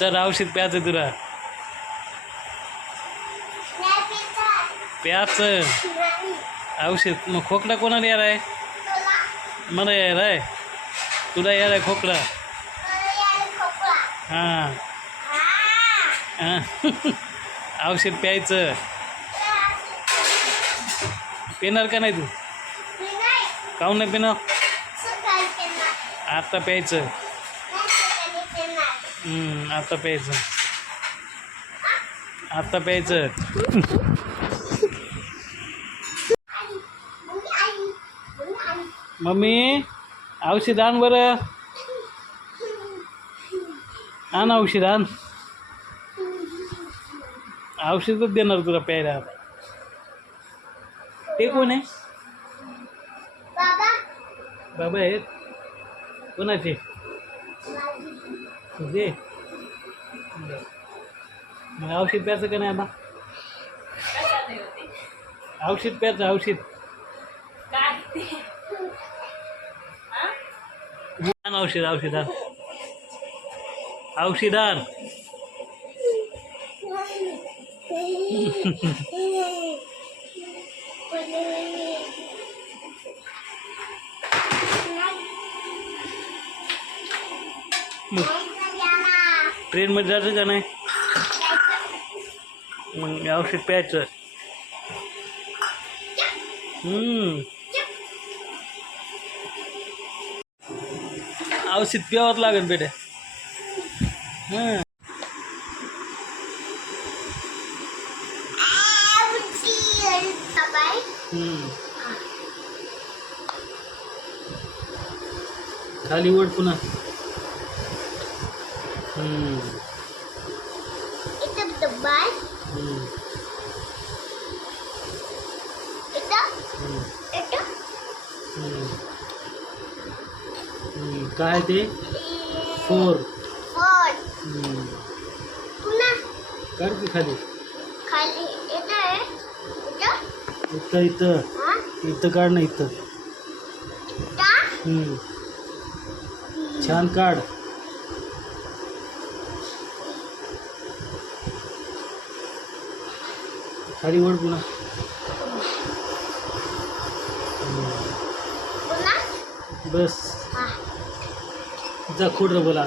चल औषध प्यायचं तुला प्यायचं औषध मग खोकला कोणाला यार आहे मला यार आहे तुला यार आहे खोकला हां हां औषध प्यायचं पिणार का नाही तू काहून नाही पिणार आता प्यायचं आता प्यायचं आता प्यायचं मम्मी औषध आण बरं आण औषध आण औषधच देणार तुला प्यायला ते कोण आहे बाबा आहेत कोणाचे तुझे मग औषध प्यायचं का नाही आता औषध प्यायचं औषध आण औषध औषध आण औषध आण ट्रेनमध्ये जायचं का नाही मग औषध प्यायचं औषध प्यावंच लागेल बेटे खाली ओढ पुन्हा काय ते 4 काढ की खाली इथं इथं इथं काढ ना इथं छान काढ खाली ओढ पुन्हा बस जा खोडरं बोला